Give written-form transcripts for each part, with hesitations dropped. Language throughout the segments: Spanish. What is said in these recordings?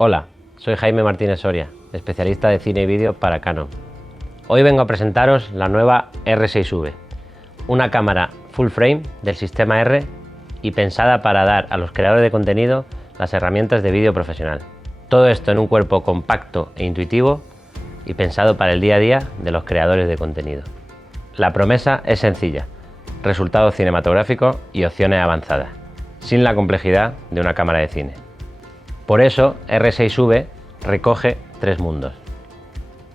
Hola, soy Jaime Martínez Soria, especialista de cine y vídeo para Canon. Hoy vengo a presentaros la nueva R6V, una cámara full frame del sistema R y pensada para dar a los creadores de contenido las herramientas de vídeo profesional. Todo esto en un cuerpo compacto e intuitivo y pensado para el día a día de los creadores de contenido. La promesa es sencilla: resultados cinematográficos y opciones avanzadas, sin la complejidad de una cámara de cine. Por eso, R6V recoge tres mundos: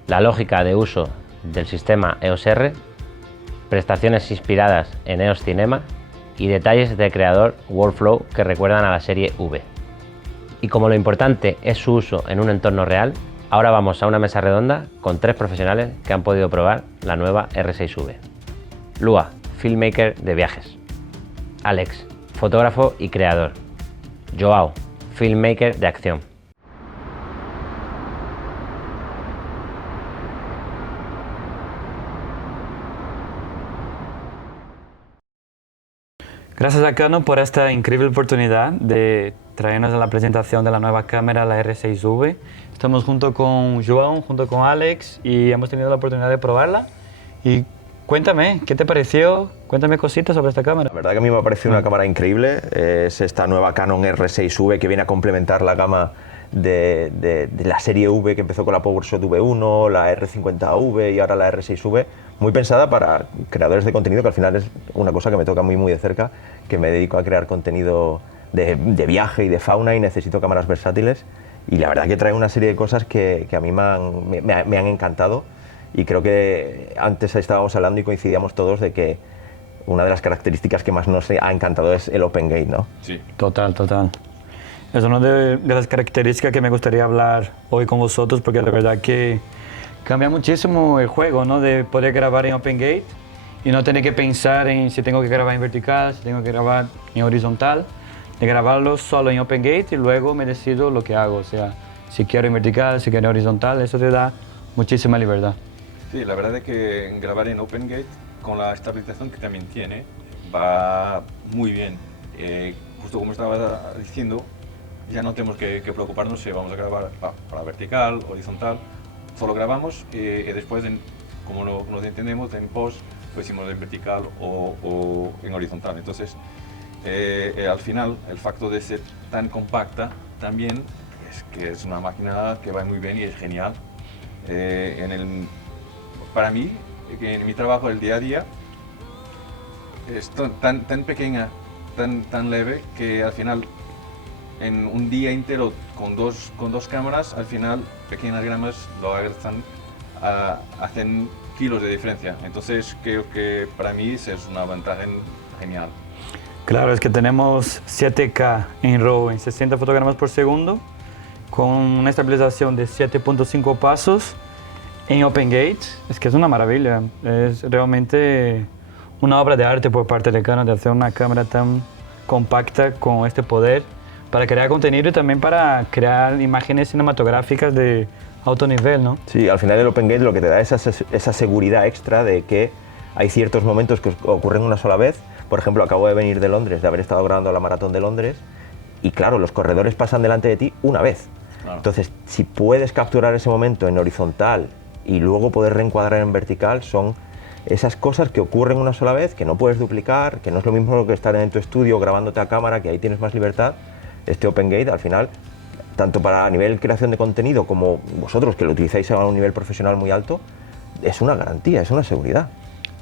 la lógica de uso del sistema EOS R, prestaciones inspiradas en EOS Cinema y detalles de creador workflow que recuerdan a la serie V. Y como lo importante es su uso en un entorno real, ahora vamos a una mesa redonda con tres profesionales que han podido probar la nueva R6V. Lua, filmmaker de viajes. Alex, fotógrafo y creador. Joao, filmmaker de acción. Gracias a Canon por esta increíble oportunidad de traernos a la presentación de la nueva cámara, la R6V. Estamos junto con Joao, junto con Alex, y hemos tenido la oportunidad de probarla. Y cuéntame, ¿qué te pareció? Cuéntame cositas sobre esta cámara. La verdad que a mí me ha parecido una cámara increíble. Es esta nueva Canon R6V que viene a complementar la gama de la serie V, que empezó con la PowerShot V1, la R50V y ahora la R6V, muy pensada para creadores de contenido, que al final es una cosa que me toca muy de cerca, que me dedico a crear contenido de viaje y de fauna y necesito cámaras versátiles, y la verdad que trae una serie de cosas que a mí me han encantado, y creo que antes estábamos hablando y coincidíamos todos de que una de las características que más nos ha encantado es el Open Gate, ¿no? Sí. Total. Es una de las características que me gustaría hablar hoy con vosotros, porque la verdad que cambia muchísimo el juego, ¿no? De poder grabar en Open Gate y no tener que pensar en si tengo que grabar en vertical, si tengo que grabar en horizontal, de grabarlo solo en Open Gate y luego me decido lo que hago, o sea, si quiero en vertical, si quiero en horizontal, eso te da muchísima libertad. Sí, la verdad es que grabar en Open Gate, con la estabilización que también tiene, va muy bien. Justo como estaba diciendo, ya no tenemos que preocuparnos si vamos a grabar para vertical, horizontal. Solo grabamos y después, como nos entendemos, en post lo hicimos en vertical o en horizontal. Entonces, al final, el factor de ser tan compacta también es que es una máquina que va muy bien y es genial. Para mí, que en mi trabajo del día a día, es tan pequeña, tan leve, que al final, en un día entero con dos cámaras, al final pequeñas gramas lo agregan, hacen kilos de diferencia. Entonces creo que para mí es una ventaja genial. Claro, es que tenemos 7K en RAW en 60 fotogramas por segundo, con una estabilización de 7.5 pasos en Open Gate. Es que es una maravilla, es realmente una obra de arte por parte de Canon de hacer una cámara tan compacta con este poder para crear contenido y también para crear imágenes cinematográficas de alto nivel, ¿no? Sí, al final el Open Gate lo que te da es esa seguridad extra de que hay ciertos momentos que ocurren una sola vez. Por ejemplo, acabo de venir de Londres, de haber estado grabando la maratón de Londres, y claro, los corredores pasan delante de ti una vez. Claro. Entonces, si puedes capturar ese momento en horizontal y luego poder reencuadrar en vertical, son esas cosas que ocurren una sola vez, que no puedes duplicar, que no es lo mismo que estar en tu estudio grabándote a cámara, que ahí tienes más libertad. Este Open Gate, al final, tanto para nivel creación de contenido como vosotros, que lo utilizáis a un nivel profesional muy alto, es una garantía, es una seguridad.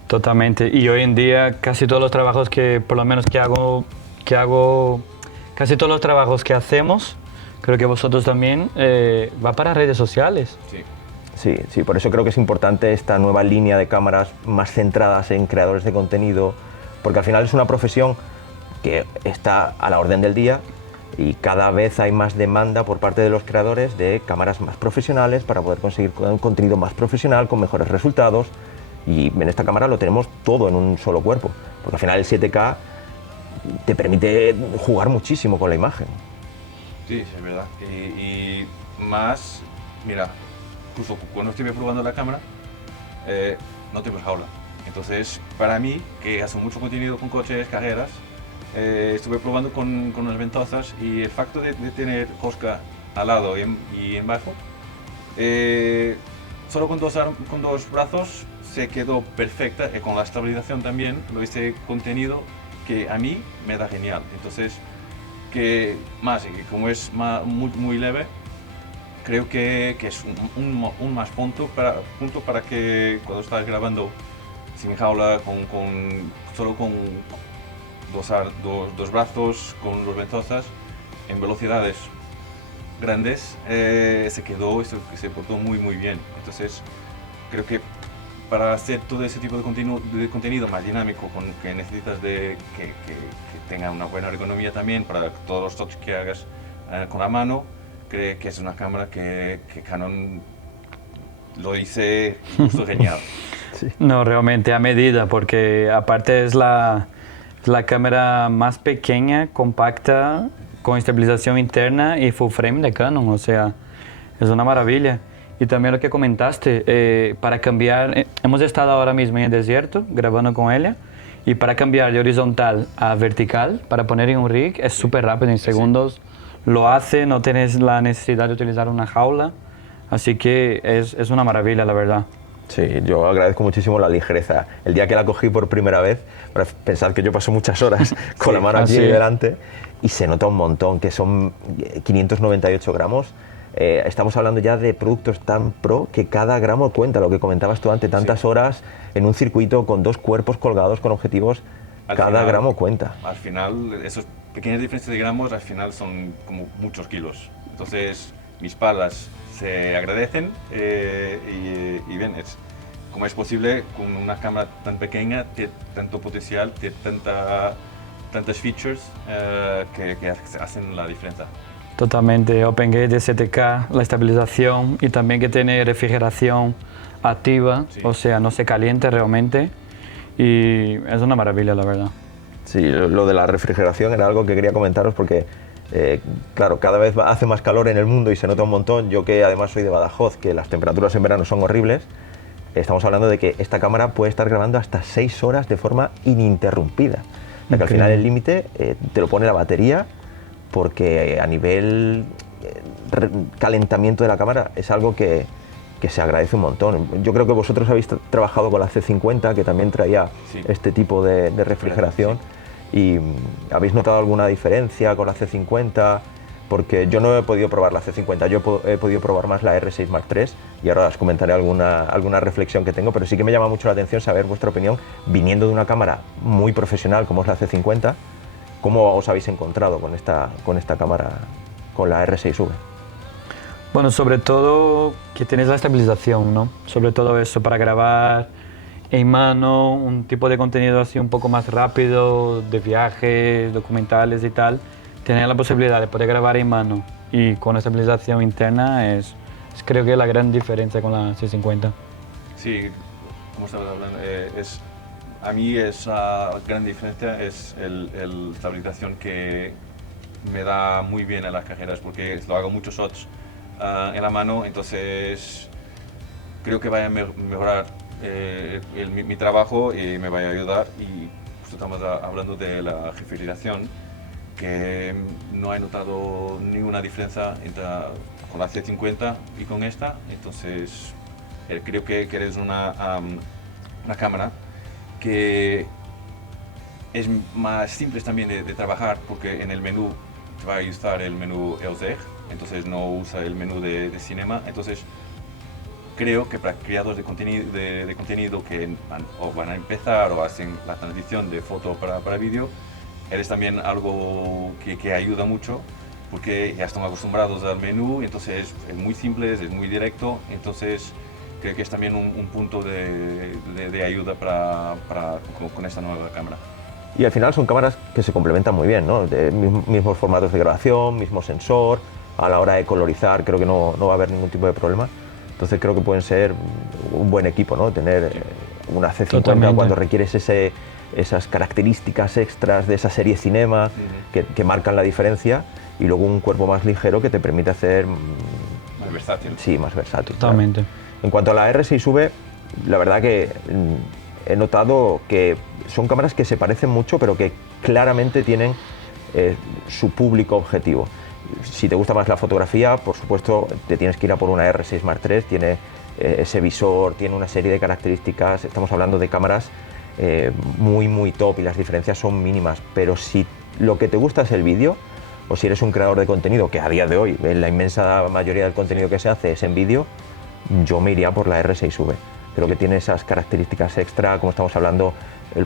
Totalmente. Y hoy en día casi todos los trabajos que, por lo menos que hago, casi todos los trabajos que hacemos, creo que vosotros también, va para redes sociales. Sí, por eso creo que es importante esta nueva línea de cámaras más centradas en creadores de contenido, porque al final es una profesión que está a la orden del día y cada vez hay más demanda por parte de los creadores de cámaras más profesionales para poder conseguir un contenido más profesional con mejores resultados, y en esta cámara lo tenemos todo en un solo cuerpo, porque al final el 7K te permite jugar muchísimo con la imagen. Sí, es verdad. Y más, mira, incluso cuando estuve probando la cámara, no tengo jaula. Entonces, para mí, que hace mucho contenido con coches, carreras, estuve probando con unas ventosas, y el facto de tener Cosca al lado y en bajo. Solo con dos brazos se quedó perfecta y con la estabilización también lo hice contenido que a mí me da genial. Entonces, que más, y como es muy leve, creo que es un más punto para que cuando estás grabando sin jaula, solo con dos brazos, con los ventosas, en velocidades grandes, se portó muy bien. Entonces, creo que para hacer todo ese tipo de contenido más dinámico, que necesitas que tenga una buena ergonomía también para todos los toques que hagas con la mano, creo que es una cámara que Canon lo hice justo genial. Sí. No, realmente a medida, porque aparte es la cámara más pequeña, compacta, con estabilización interna y full frame de Canon, o sea, es una maravilla. Y también lo que comentaste, para cambiar, hemos estado ahora mismo en el desierto grabando con ella, y para cambiar de horizontal a vertical, para poner en un rig, es súper rápido, en segundos lo hace, no tienes la necesidad de utilizar una jaula, así que es una maravilla, la verdad. Sí, yo agradezco muchísimo la ligereza. El día que la cogí por primera vez, pensad que yo paso muchas horas con la mano aquí delante y se nota un montón, que son 598 gramos. Estamos hablando ya de productos tan pro que cada gramo cuenta, lo que comentabas tú antes, tantas horas en un circuito con dos cuerpos colgados con objetivos, cada gramo cuenta. Al final, esas pequeñas diferencias de gramos al final son como muchos kilos. Entonces, mis palas se agradecen y bien, ¿cómo es posible con una cámara tan pequeña, tiene tanto potencial, tiene tantas features que hacen la diferencia? Totalmente, OpenGate de 7K, la estabilización y también que tiene refrigeración activa, o sea, no se calienta realmente y es una maravilla, la verdad. Sí, lo de la refrigeración era algo que quería comentaros porque claro, cada vez hace más calor en el mundo y se nota un montón. Yo que además soy de Badajoz, que las temperaturas en verano son horribles, estamos hablando de que esta cámara puede estar grabando hasta 6 horas de forma ininterrumpida. O sea, que al final el límite te lo pone la batería, porque a nivel calentamiento de la cámara es algo que se agradece un montón. Yo creo que vosotros habéis trabajado con la C50, que también traía este tipo de refrigeración. ¿Y habéis notado alguna diferencia con la C50? Porque yo no he podido probar la C50, yo he podido probar más la R6 Mark III y ahora os comentaré alguna reflexión que tengo, pero sí que me llama mucho la atención saber vuestra opinión, viniendo de una cámara muy profesional como es la C50, ¿cómo os habéis encontrado con esta cámara, con la R6V? Bueno, sobre todo que tienes la estabilización, ¿no? Sobre todo eso, para grabar en mano, un tipo de contenido así un poco más rápido, de viajes, documentales y tal, tener la posibilidad de poder grabar en mano y con estabilización interna es creo que la gran diferencia con la C50. Sí, como estabas hablando, a mí esa gran diferencia es la estabilización que me da muy bien en las cajeras, porque lo hago muchos shots en la mano, entonces creo que va a mejorar mi trabajo y me va a ayudar. Y justo estamos hablando de la refrigeración, que no he notado ninguna diferencia con la C50 y con esta, entonces creo que es una cámara que es más simple también de trabajar, porque en el menú te va a usar el menú LZEG, entonces no usa el menú de cinema. Entonces creo que para creadores de contenido que van a empezar o hacen la transición de foto para vídeo, es también algo que ayuda mucho, porque ya están acostumbrados al menú, entonces es muy simple, es muy directo, entonces creo que es también un punto de ayuda con esta nueva cámara. Y al final son cámaras que se complementan muy bien, ¿no? Mismos formatos de grabación, mismo sensor, a la hora de colorizar creo que no va a haber ningún tipo de problema. Entonces creo que pueden ser un buen equipo, ¿no? Tener una C50 Totalmente. Cuando requieres esas características extras de esa serie cinema que marcan la diferencia, y luego un cuerpo más ligero que te permite hacer... Más versátil. Sí, más versátil. Totalmente. Claro. En cuanto a la R6V, la verdad que he notado que son cámaras que se parecen mucho, pero que claramente tienen su público objetivo. Si te gusta más la fotografía, por supuesto, te tienes que ir a por una R6 Mark III, tiene ese visor, tiene una serie de características, estamos hablando de cámaras muy top y las diferencias son mínimas, pero si lo que te gusta es el vídeo, o si eres un creador de contenido, que a día de hoy la inmensa mayoría del contenido que se hace es en vídeo, yo me iría por la R6V. Creo que tiene esas características extra, como estamos hablando,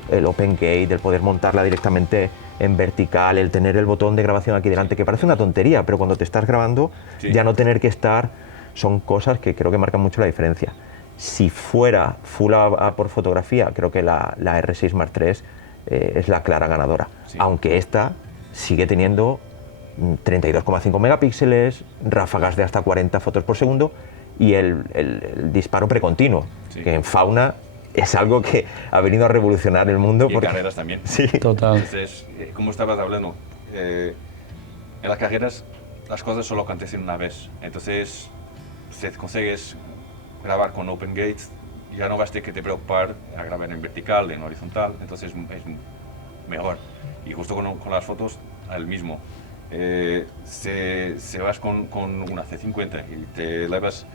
el Open Gate, el poder montarla directamente en vertical, el tener el botón de grabación aquí delante, que parece una tontería, pero cuando te estás grabando, ya no tener que estar, son cosas que creo que marcan mucho la diferencia. Si fuera full a por fotografía, creo que la R6 Mark III es la clara ganadora, aunque esta sigue teniendo 32,5 megapíxeles, ráfagas de hasta 40 fotos por segundo y el disparo precontinuo, que en fauna es algo que ha venido a revolucionar el mundo. Y en carreras también. Sí, total. Entonces, como estabas hablando, en las carreras las cosas solo acontecen una vez. Entonces, si consigues grabar con Open Gates, ya no vas a tener que te preocupar a grabar en vertical, en horizontal, entonces es mejor. Y justo con las fotos, el mismo. Si vas con una C50 y te llevas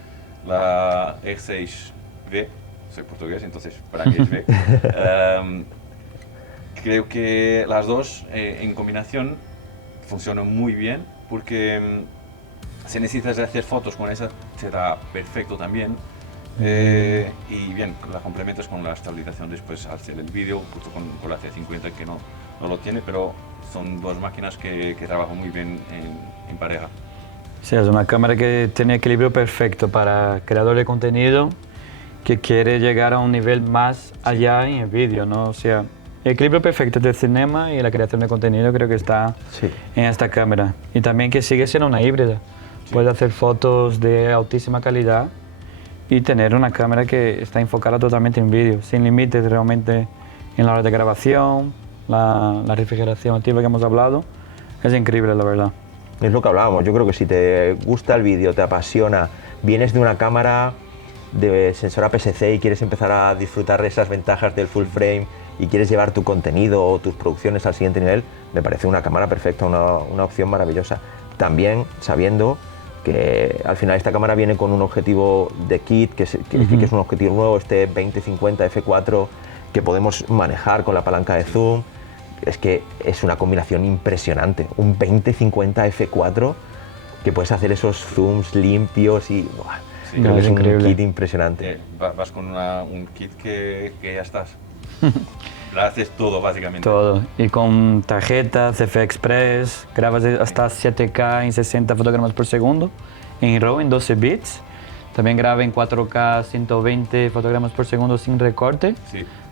la R6V, soy portugués, entonces para qué es V, creo que las dos en combinación funcionan muy bien, porque si necesitas hacer fotos con esa, te da perfecto también. Y bien, la complementas con la estabilización después al hacer el vídeo, justo con la C50 que no lo tiene, pero son dos máquinas que trabajan muy bien en pareja. Sí, es una cámara que tiene equilibrio perfecto para creador de contenido que quiere llegar a un nivel más allá en el vídeo, ¿no? O sea, el equilibrio perfecto del cinema y la creación de contenido creo que está en esta cámara. Y también que sigue siendo una híbrida. Puede hacer fotos de altísima calidad y tener una cámara que está enfocada totalmente en vídeo, sin límites realmente en la hora de grabación, la refrigeración activa que hemos hablado. Es increíble, la verdad. Es lo que hablábamos, yo creo que si te gusta el vídeo, te apasiona, vienes de una cámara de sensor APS-C y quieres empezar a disfrutar de esas ventajas del full frame y quieres llevar tu contenido o tus producciones al siguiente nivel, me parece una cámara perfecta, una opción maravillosa. También sabiendo que al final esta cámara viene con un objetivo de kit, que es un objetivo nuevo, este 20-50 f4, que podemos manejar con la palanca de zoom. Es que es una combinación impresionante, un 20-50 f4 que puedes hacer esos zooms limpios y creo que es un kit impresionante. Vas con un kit que ya estás. Lo haces todo, básicamente. Todo. Y con tarjeta, CF Express, grabas hasta 7K en 60 fotogramas por segundo, en RAW, en 12 bits. También graba en 4K 120 fotogramas por segundo sin recorte,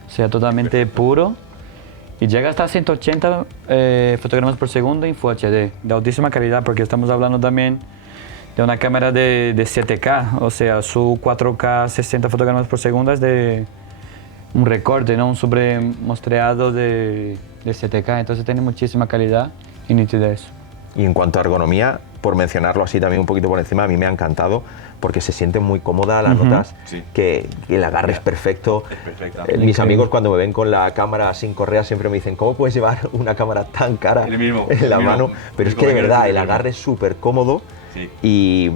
o sea, totalmente puro. Y llega hasta 180 fotogramas por segundo en Full HD, de altísima calidad, porque estamos hablando también de una cámara de 7K, o sea, su 4K 60 fotogramas por segundo es de un recorte, ¿no? Un sobremostreado de 7K, entonces tiene muchísima calidad y nitidez. Y en cuanto a ergonomía, por mencionarlo así también un poquito por encima, a mí me ha encantado porque se siente muy cómoda, las notas, que el agarre es perfecto. Mis amigos cuando me ven con la cámara sin correa siempre me dicen, ¿cómo puedes llevar una cámara tan cara en la mano? Pero es que de verdad, el agarre es súper cómodo y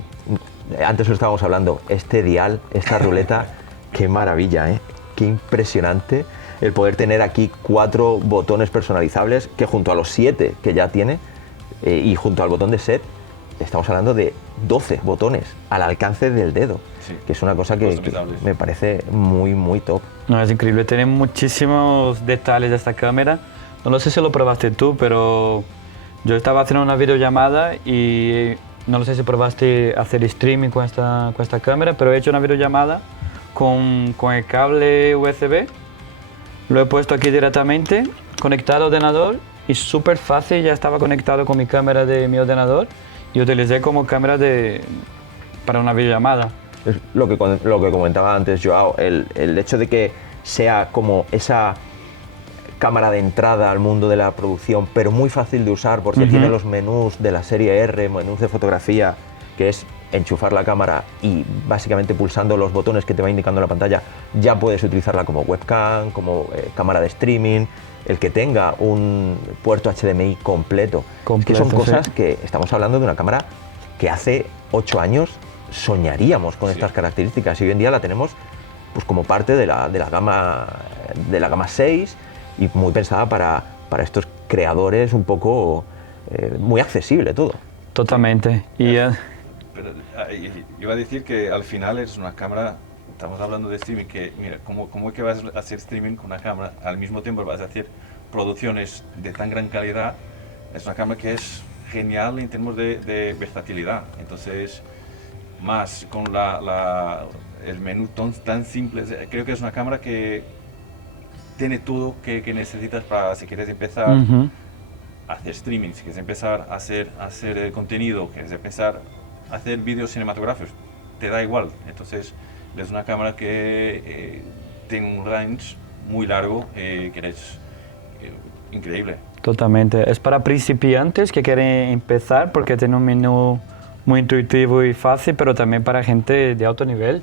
antes lo estábamos hablando, este dial, esta ruleta, qué maravilla, ¿eh? Qué impresionante el poder tener aquí 4 botones personalizables que junto a los 7 que ya tiene y junto al botón de set, estamos hablando de 12 botones al alcance del dedo, que es una cosa que me parece muy top. No, es increíble, tiene muchísimos detalles de esta cámara. No lo sé si lo probaste tú, pero yo estaba haciendo una videollamada y no lo sé si probaste hacer streaming con esta cámara, pero he hecho una videollamada con el cable USB. Lo he puesto aquí directamente, conectado al ordenador y súper fácil, ya estaba conectado con mi cámara de mi ordenador y utilicé como cámara para una videollamada. Es lo que comentaba antes Joao, el hecho de que sea como esa cámara de entrada al mundo de la producción, pero muy fácil de usar porque tiene los menús de la serie R, menús de fotografía, que es enchufar la cámara y básicamente pulsando los botones que te va indicando la pantalla ya puedes utilizarla como webcam, como cámara de streaming, el que tenga un puerto HDMI completo. Es que son cosas que estamos hablando de una cámara que hace 8 años soñaríamos con estas características y hoy en día la tenemos pues como parte de la gama 6 y muy pensada para estos creadores un poco muy accesible todo. Totalmente. Y Pero iba a decir que al final es una cámara, estamos hablando de streaming, que mira, ¿cómo es que vas a hacer streaming con una cámara? Al mismo tiempo vas a hacer producciones de tan gran calidad. Es una cámara que es genial en términos de versatilidad. Entonces, más con el menú tan simple, creo que es una cámara que tiene todo que necesitas para si quieres empezar a hacer streaming, si quieres empezar a hacer contenido, quieres empezar a hacer vídeos cinematográficos, te da igual. Entonces es una cámara que tiene un range muy largo que es increíble. Totalmente. Es para principiantes que quieren empezar porque tiene un menú muy intuitivo y fácil, pero también para gente de alto nivel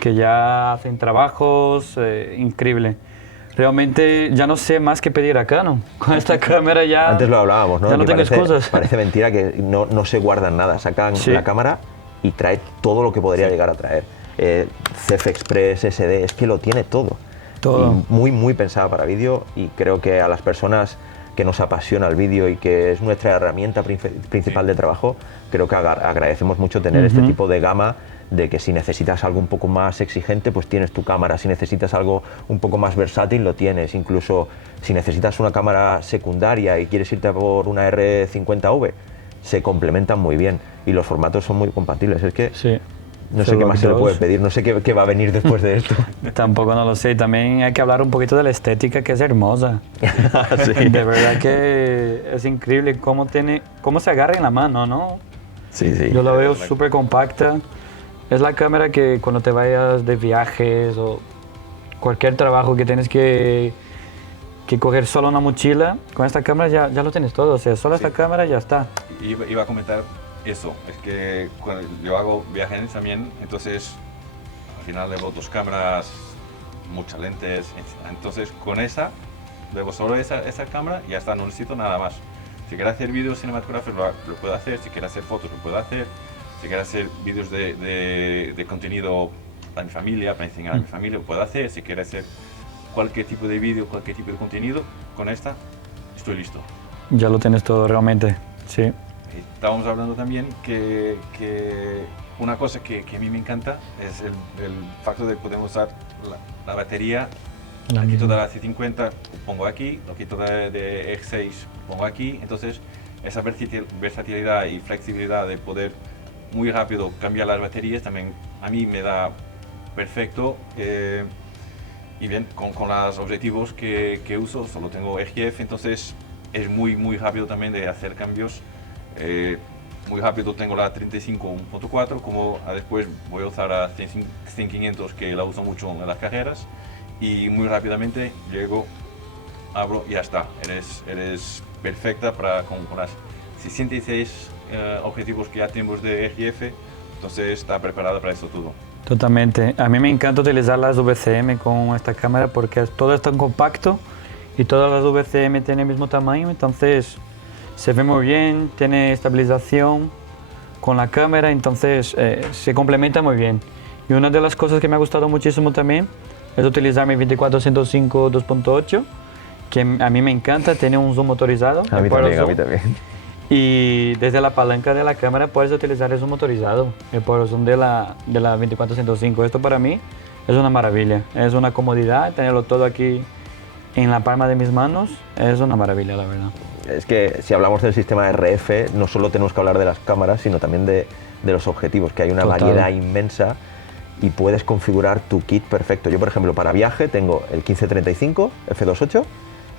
que ya hacen trabajos increíbles. Realmente ya no sé más qué pedir a Canon. Con esta cámara ya... Antes lo hablábamos, ¿no? Ya no tengo excusas. Parece mentira que no se guardan nada. Sacan la cámara y trae todo lo que podría llegar a traer. CF Express, SD, es que lo tiene todo. Todo. Y muy pensada para vídeo y creo que a las personas que nos apasiona el vídeo y que es nuestra herramienta principal de trabajo, creo que agradecemos mucho tener este tipo de gama, de que si necesitas algo un poco más exigente, pues tienes tu cámara, si necesitas algo un poco más versátil, lo tienes, incluso si necesitas una cámara secundaria y quieres irte por una R50V, se complementan muy bien y los formatos son muy compatibles. Es que no sé qué más se le puede pedir, no sé qué va a venir después de esto. Tampoco no lo sé, también hay que hablar un poquito de la estética, que es hermosa. De verdad que es increíble cómo se agarra en la mano, ¿no? Sí. Yo la veo súper compacta. Es la cámara que cuando te vayas de viajes o cualquier trabajo que tienes que coger solo una mochila, con esta cámara ya lo tienes todo, o sea, solo esta cámara ya está. Iba a comentar eso, es que cuando yo hago viajes también, entonces al final llevo 2 cámaras, muchas lentes, entonces con luego solo esa cámara y ya está, no necesito nada más. Si quiero hacer vídeos cinematográficos lo puedo hacer, si quiero hacer fotos lo puedo hacer, si quiero hacer vídeos de contenido para mi familia, para enseñar a mi familia, lo puedo hacer, si quiero hacer cualquier tipo de vídeo, cualquier tipo de contenido, con esta estoy listo. Ya lo tienes todo realmente, sí. Estábamos hablando también que una cosa que a mí me encanta es el factor de poder usar la batería. Lo quito de la C50, pongo aquí, lo quito de X6, pongo aquí. Entonces, esa versatilidad y flexibilidad de poder muy rápido cambiar las baterías también a mí me da perfecto. Y bien, con los objetivos que uso, solo tengo RGF, entonces es muy rápido también de hacer cambios. Muy rápido tengo la 35.4, como después voy a usar la 100-500 que la uso mucho en las carreras y muy rápidamente llego, abro y ya está. Eres perfecta con las 66 objetivos que ya tenemos de RGF, entonces está preparada para eso todo. Totalmente. A mí me encanta utilizar las VCM con esta cámara porque todo es tan compacto y todas las VCM tienen el mismo tamaño, entonces se ve muy bien, tiene estabilización con la cámara, entonces se complementa muy bien. Y una de las cosas que me ha gustado muchísimo también es utilizar mi 24-105 2.8, que a mí me encanta, tiene un zoom motorizado. A mí también. Y desde la palanca de la cámara puedes utilizar el zoom motorizado, el power zoom de la 24-105. Esto para mí es una maravilla, es una comodidad, tenerlo todo aquí en la palma de mis manos, es una maravilla, la verdad. Es que si hablamos del sistema RF, no solo tenemos que hablar de las cámaras, sino también de los objetivos, que hay una variedad inmensa y puedes configurar tu kit perfecto. Yo, por ejemplo, para viaje tengo el 15-35 f2.8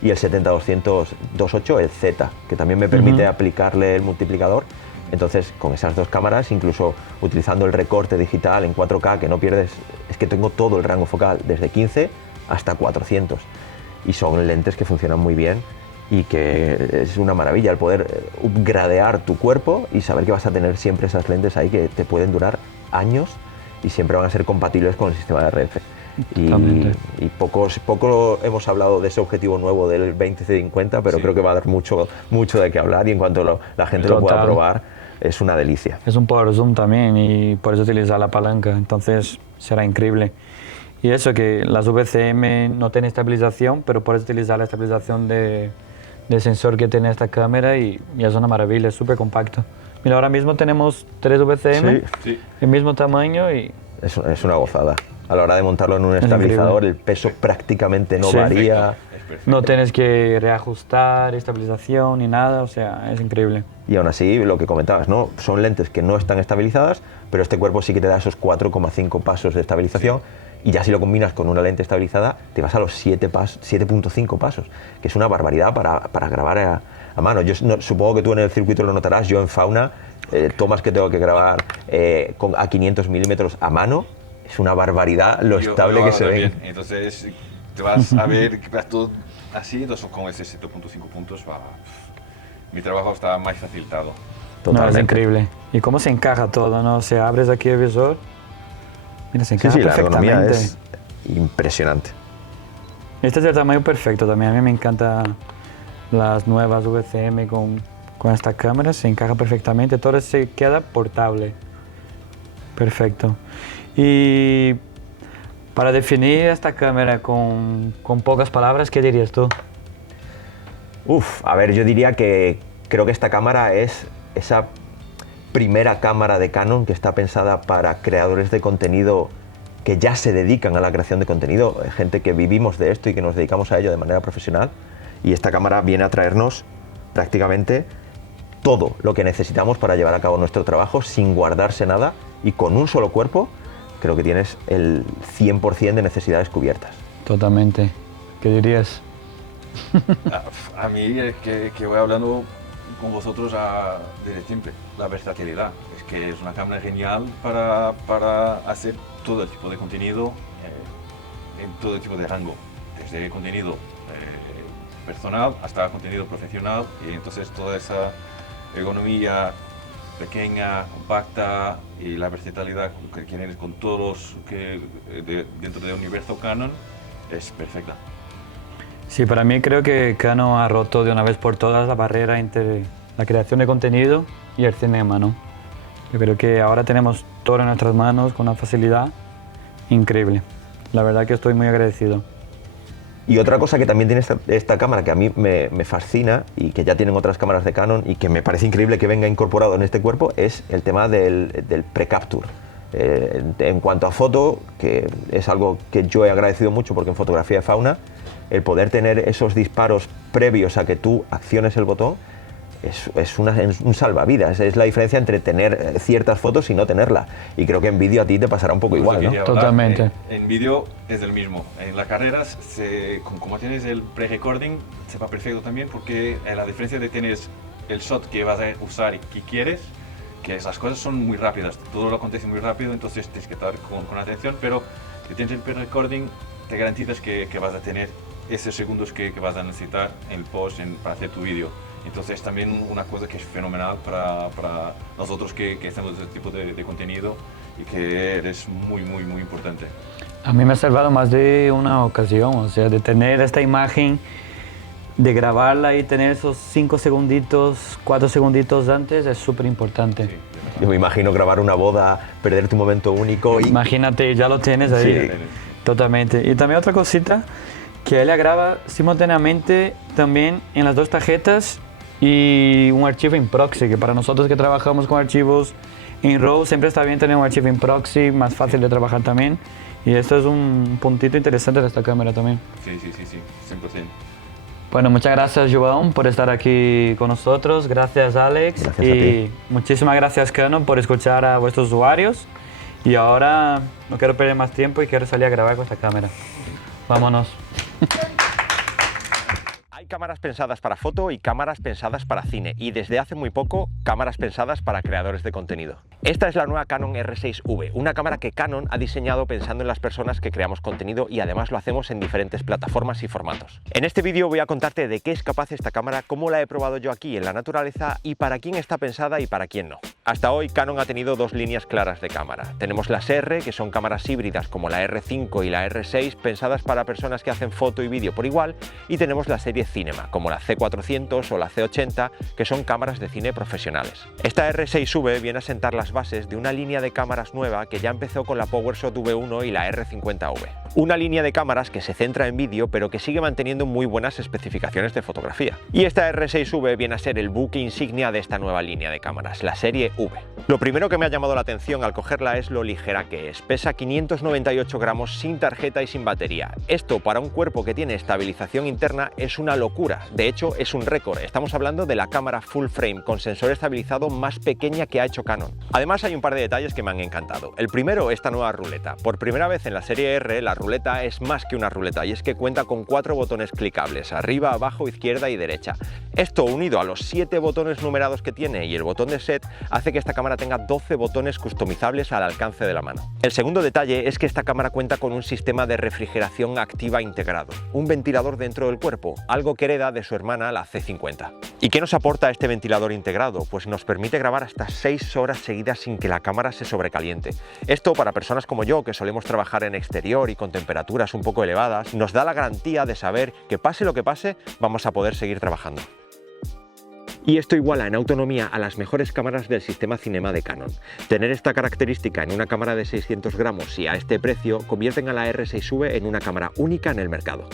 y el 70-200 2.8, el Z, que también me permite aplicarle el multiplicador. Entonces, con esas 2 cámaras, incluso utilizando el recorte digital en 4K, que no pierdes, es que tengo todo el rango focal, desde 15 hasta 400. Y son lentes que funcionan muy bien y que es una maravilla el poder upgradear tu cuerpo y saber que vas a tener siempre esas lentes ahí que te pueden durar años y siempre van a ser compatibles con el sistema de RF. Y poco hemos hablado de ese objetivo nuevo del 2050, pero creo que va a dar mucho de qué hablar, y en cuanto la gente lo pueda probar, es una delicia. Es un power zoom también y puedes utilizar la palanca, entonces será increíble. Y eso, que las VCM no tienen estabilización, pero puedes utilizar la estabilización de sensor que tiene esta cámara y es una maravilla, es súper compacto. Mira, ahora mismo tenemos 3 VCM, el mismo tamaño y... Es una gozada. A la hora de montarlo en un estabilizador, el peso prácticamente no varía. No tienes que reajustar estabilización ni nada, o sea, es increíble. Y aún así, lo que comentabas, ¿no? Son lentes que no están estabilizadas, pero este cuerpo sí que te da esos 4,5 pasos de estabilización. Y ya si lo combinas con una lente estabilizada, te vas a los 7.5 pasos, que es una barbaridad para grabar a mano. Yo supongo que tú en el circuito lo notarás, yo en fauna, tomas que tengo que grabar a 500 milímetros a mano, es una barbaridad lo estable que se ve. Entonces te vas a ver que vas todo así, entonces con ese 7.5 puntos mi trabajo está más facilitado. No, es increíble. Y cómo se encaja todo, ¿no? O sea, abres aquí el visor, mira, se encaja perfectamente. La ergonomía es impresionante. Este es el tamaño perfecto también, a mí me encantan las nuevas VCM con esta cámara, se encaja perfectamente, todo se queda portable. Perfecto. Y para definir esta cámara con pocas palabras, ¿qué dirías tú? A ver, yo diría que creo que esta cámara es esa primera cámara de Canon que está pensada para creadores de contenido que ya se dedican a la creación de contenido, gente que vivimos de esto y que nos dedicamos a ello de manera profesional. Y esta cámara viene a traernos prácticamente todo lo que necesitamos para llevar a cabo nuestro trabajo sin guardarse nada, y con un solo cuerpo creo que tienes el 100% de necesidades cubiertas. Totalmente. ¿Qué dirías? A mí es que voy hablando con vosotros desde siempre, la versatilidad. Es que es una cámara genial para hacer todo tipo de contenido, en todo tipo de rango, desde contenido personal hasta contenido profesional, y entonces toda esa ergonomía pequeña, compacta, y la versatilidad que tienes con todos dentro del universo Canon es perfecta. Sí, para mí creo que Canon ha roto de una vez por todas la barrera entre la creación de contenido y el cinema, ¿no? Yo creo que ahora tenemos todo en nuestras manos con una facilidad increíble. La verdad que estoy muy agradecido. Y otra cosa que también tiene esta cámara que a mí me fascina, y que ya tienen otras cámaras de Canon y que me parece increíble que venga incorporado en este cuerpo, es el tema del pre-capture. En cuanto a foto, que es algo que yo he agradecido mucho, porque en fotografía de fauna, el poder tener esos disparos previos a que tú acciones el botón es un salvavidas. Es la diferencia entre tener ciertas fotos y no tenerla. Y creo que en vídeo a ti te pasará un poco igual, ¿no? Totalmente. En vídeo es el mismo. En las carreras, como tienes el pre-recording, se va perfecto también, porque la diferencia de tener el shot que vas a usar y que quieres, que esas cosas son muy rápidas, todo lo acontece muy rápido, entonces tienes que estar con atención, pero si tienes el pre-recording, te garantizas que vas a tener esos segundos que vas a necesitar en el post para hacer tu vídeo. Entonces también una cosa que es fenomenal para nosotros que hacemos este tipo de contenido, y que es muy, muy, muy importante. A mí me ha salvado más de una ocasión, o sea, de tener esta imagen, de grabarla y tener esos 5 segunditos, 4 segunditos antes es súper importante. Sí, yo me imagino grabar una boda, perder tu momento único. Imagínate, ya lo tienes ahí. Sí. Totalmente. Y también otra cosita, que ella graba simultáneamente también en las 2 tarjetas y un archivo en proxy, que para nosotros que trabajamos con archivos en RAW siempre está bien tener un archivo en proxy, más fácil de trabajar también. Y esto es un puntito interesante de esta cámara también. Sí, 100%. Bueno, muchas gracias, João, por estar aquí con nosotros. Gracias, Alex. Gracias a ti. Muchísimas gracias, Canon, por escuchar a vuestros usuarios. Y ahora no quiero perder más tiempo y quiero salir a grabar con esta cámara. Vámonos. Hay cámaras pensadas para foto y cámaras pensadas para cine, y desde hace muy poco, cámaras pensadas para creadores de contenido. Esta es la nueva Canon R6V, una cámara que Canon ha diseñado pensando en las personas que creamos contenido y además lo hacemos en diferentes plataformas y formatos. En este vídeo voy a contarte de qué es capaz esta cámara, cómo la he probado yo aquí en la naturaleza y para quién está pensada y para quién no. Hasta hoy Canon ha tenido dos líneas claras de cámara. Tenemos las R, que son cámaras híbridas como la R5 y la R6, pensadas para personas que hacen foto y vídeo por igual, y tenemos la serie Cinema, como la C400 o la C80, que son cámaras de cine profesionales. Esta R6V viene a sentar las bases de una línea de cámaras nueva que ya empezó con la PowerShot V1 y la R50V. Una línea de cámaras que se centra en vídeo, pero que sigue manteniendo muy buenas especificaciones de fotografía. Y esta R6V viene a ser el buque insignia de esta nueva línea de cámaras, la serie V. Lo primero que me ha llamado la atención al cogerla es lo ligera que es. Pesa 598 gramos sin tarjeta y sin batería. Esto para un cuerpo que tiene estabilización interna es una locura. De hecho, es un récord. Estamos hablando de la cámara full frame con sensor estabilizado más pequeña que ha hecho Canon. Además, hay un par de detalles que me han encantado. El primero, esta nueva ruleta. Por primera vez en la serie R, la ruleta es más que una ruleta, y es que cuenta con 4 botones clicables, arriba, abajo, izquierda y derecha. Esto, unido a los 7 botones numerados que tiene y el botón de set, hace que esta cámara tenga 12 botones customizables al alcance de la mano. El segundo detalle es que esta cámara cuenta con un sistema de refrigeración activa integrado, un ventilador dentro del cuerpo, algo que hereda de su hermana, la C50. ¿Y qué nos aporta este ventilador integrado? Pues nos permite grabar hasta 6 horas seguidas sin que la cámara se sobrecaliente. Esto, para personas como yo, que solemos trabajar en exterior y con temperaturas un poco elevadas, nos da la garantía de saber que pase lo que pase, vamos a poder seguir trabajando. Y esto iguala en autonomía a las mejores cámaras del sistema Cinema de Canon. Tener esta característica en una cámara de 600 gramos y a este precio convierten a la R6V en una cámara única en el mercado.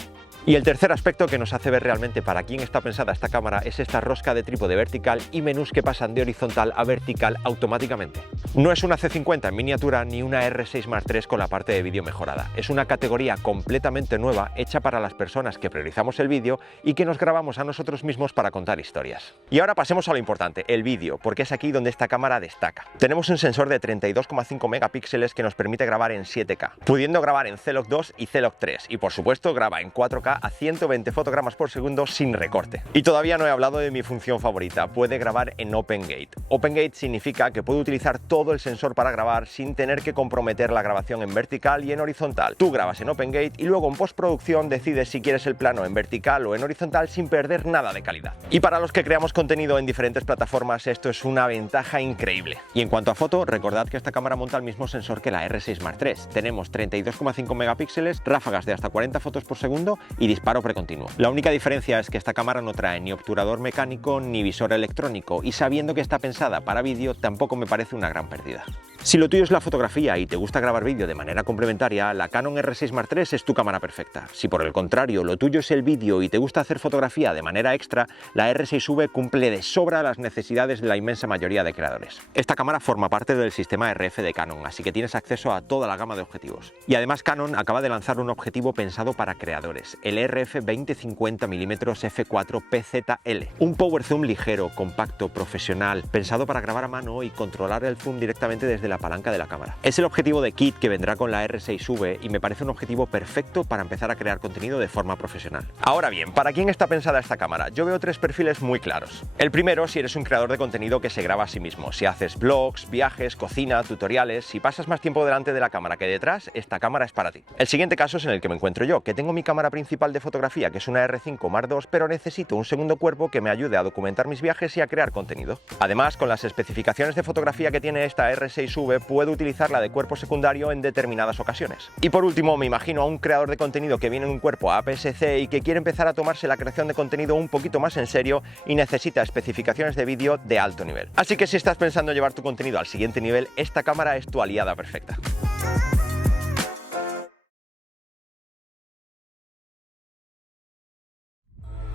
Y el tercer aspecto que nos hace ver realmente para quién está pensada esta cámara es esta rosca de trípode vertical y menús que pasan de horizontal a vertical automáticamente. No es una C50 en miniatura ni una R6 Mark III con la parte de vídeo mejorada. Es una categoría completamente nueva hecha para las personas que priorizamos el vídeo y que nos grabamos a nosotros mismos para contar historias. Y ahora pasemos a lo importante, el vídeo, porque es aquí donde esta cámara destaca. Tenemos un sensor de 32,5 megapíxeles que nos permite grabar en 7K, pudiendo grabar en C-Log 2 y C-Log 3 y por supuesto graba en 4K a 120 fotogramas por segundo sin recorte. Y todavía no he hablado de mi función favorita, puede grabar en OpenGate. OpenGate significa que puedo utilizar todo el sensor para grabar sin tener que comprometer la grabación en vertical y en horizontal. Tú grabas en OpenGate y luego en postproducción decides si quieres el plano en vertical o en horizontal sin perder nada de calidad. Y para los que creamos contenido en diferentes plataformas, esto es una ventaja increíble. Y en cuanto a foto, recordad que esta cámara monta el mismo sensor que la R6 Mark III. Tenemos 32,5 megapíxeles, ráfagas de hasta 40 fotos por segundo y disparo precontinuo. La única diferencia es que esta cámara no trae ni obturador mecánico ni visor electrónico, y sabiendo que está pensada para vídeo tampoco me parece una gran pérdida. Si lo tuyo es la fotografía y te gusta grabar vídeo de manera complementaria, la Canon R6 Mark III es tu cámara perfecta. Si por el contrario lo tuyo es el vídeo y te gusta hacer fotografía de manera extra, la R6V cumple de sobra las necesidades de la inmensa mayoría de creadores. Esta cámara forma parte del sistema RF de Canon, así que tienes acceso a toda la gama de objetivos. Y además Canon acaba de lanzar un objetivo pensado para creadores, el RF 20-50 mm f4 PZL. Un power zoom ligero, compacto, profesional, pensado para grabar a mano y controlar el zoom directamente desde la palanca de la cámara. Es el objetivo de kit que vendrá con la R6V y me parece un objetivo perfecto para empezar a crear contenido de forma profesional. Ahora bien, ¿para quién está pensada esta cámara? Yo veo 3 perfiles muy claros. El primero, si eres un creador de contenido que se graba a sí mismo. Si haces vlogs, viajes, cocina, tutoriales, si pasas más tiempo delante de la cámara que detrás, esta cámara es para ti. El siguiente caso es en el que me encuentro yo, que tengo mi cámara principal de fotografía, que es una R5 Mark II, pero necesito un segundo cuerpo que me ayude a documentar mis viajes y a crear contenido. Además, con las especificaciones de fotografía que tiene esta R6V, puedo utilizarla de cuerpo secundario en determinadas ocasiones. Y por último, me imagino a un creador de contenido que viene en un cuerpo APS-C y que quiere empezar a tomarse la creación de contenido un poquito más en serio y necesita especificaciones de vídeo de alto nivel. Así que si estás pensando en llevar tu contenido al siguiente nivel, esta cámara es tu aliada perfecta.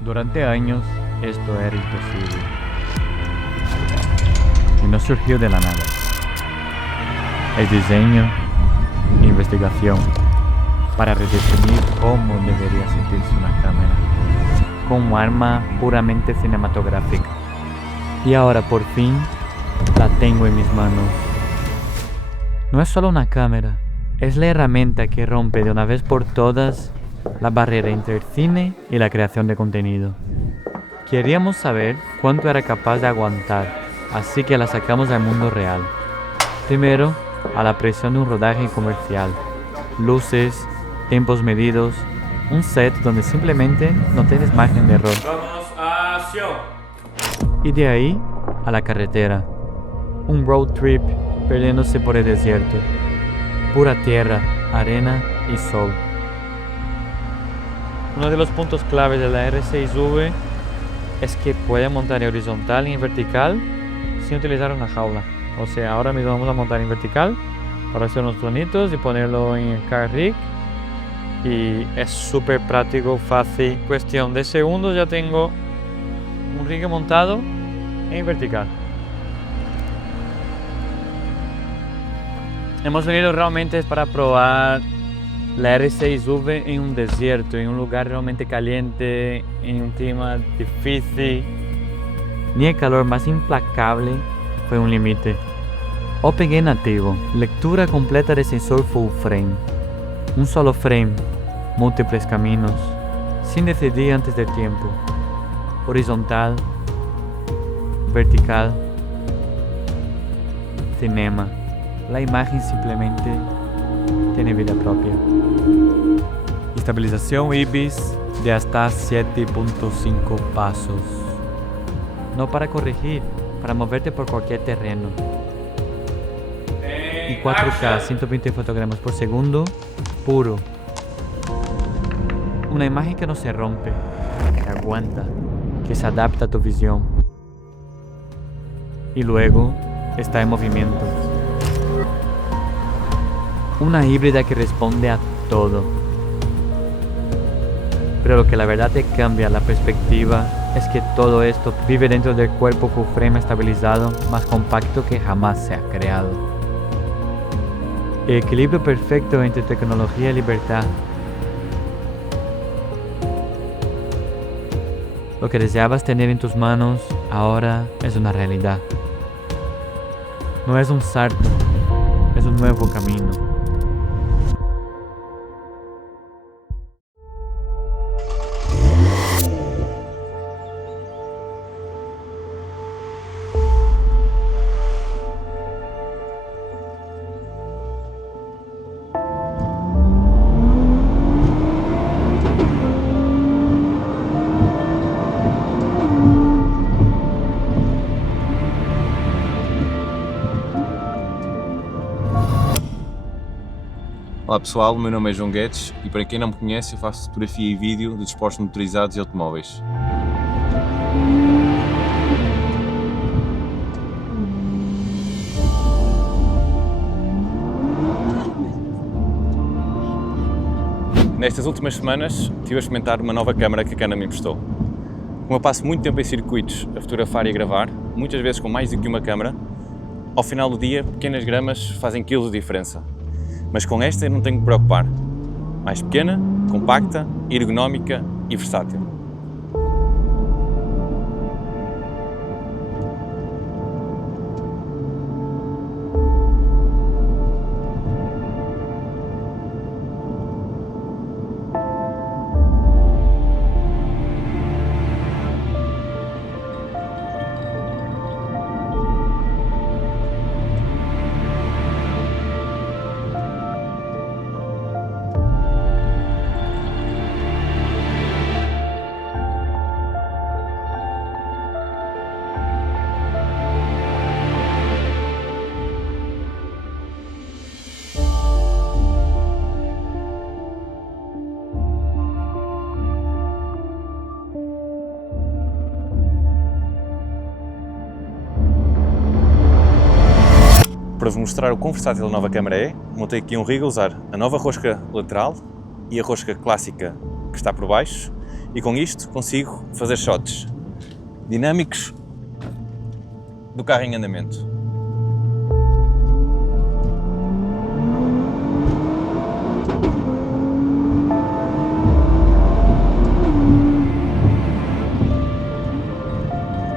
Durante años esto era imposible y no surgió de la nada. El diseño e investigación para redefinir cómo debería sentirse una cámara como arma puramente cinematográfica. Y ahora por fin la tengo en mis manos. No es solo una cámara, es la herramienta que rompe de una vez por todas la barrera entre el cine y la creación de contenido. Queríamos saber cuánto era capaz de aguantar, así que la sacamos al mundo real. Primero, a la presión de un rodaje comercial. Luces, tiempos medidos, un set donde simplemente no tienes margen de error. ¡Vamos a acción! Y de ahí, a la carretera. Un road trip perdiéndose por el desierto. Pura tierra, arena y sol. Uno de los puntos claves de la R6V es que puede montar en horizontal y en vertical sin utilizar una jaula. O sea, ahora mismo vamos a montar en vertical para hacer unos planitos y ponerlo en el car rig. Y es súper práctico, fácil. Cuestión de segundos ya tengo un rig montado en vertical. Hemos venido realmente para probar la R6V en un desierto, en un lugar realmente caliente, en un clima difícil. Ni el calor más implacable fue un límite. OpenGate nativo, lectura completa de sensor full frame. Un solo frame, múltiples caminos, sin decidir antes del tiempo. Horizontal, vertical, cinema. La imagen simplemente tiene vida propia. Estabilización IBIS de hasta 7.5 pasos. No para corregir, para moverte por cualquier terreno. Y 4K, 120 fotogramas por segundo, puro. Una imagen que no se rompe, que aguanta, que se adapta a tu visión. Y luego está en movimiento. Una híbrida que responde a todo. Pero lo que la verdad te cambia la perspectiva es que todo esto vive dentro del cuerpo full frame estabilizado más compacto que jamás se ha creado. El equilibrio perfecto entre tecnología y libertad. Lo que deseabas tener en tus manos ahora es una realidad. No es un salto, es un nuevo camino. Olá pessoal, o meu nome é João Guedes e para quem não me conhece eu faço fotografia e vídeo de desportos motorizados e automóveis. Nestas últimas semanas estive a experimentar uma nova câmara que a Canon me emprestou. Como eu passo muito tempo em circuitos a fotografar e a gravar, muitas vezes com mais do que uma câmara, ao final do dia pequenas gramas fazem quilos de diferença. Mas com esta eu não tenho que me preocupar. Mais pequena, compacta, ergonómica e versátil. Para vos mostrar o quão versátil a nova câmara é, montei aqui um rig a usar a nova rosca lateral e a rosca clássica que está por baixo e com isto consigo fazer shots dinâmicos do carro em andamento.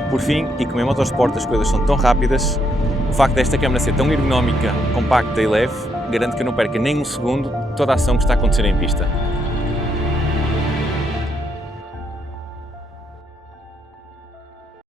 Por fim, e como em motorsport as coisas são tão rápidas, o facto desta câmara ser tão ergonómica, compacta e leve, garante que eu não perca nem um segundo toda a ação que está a acontecer em pista.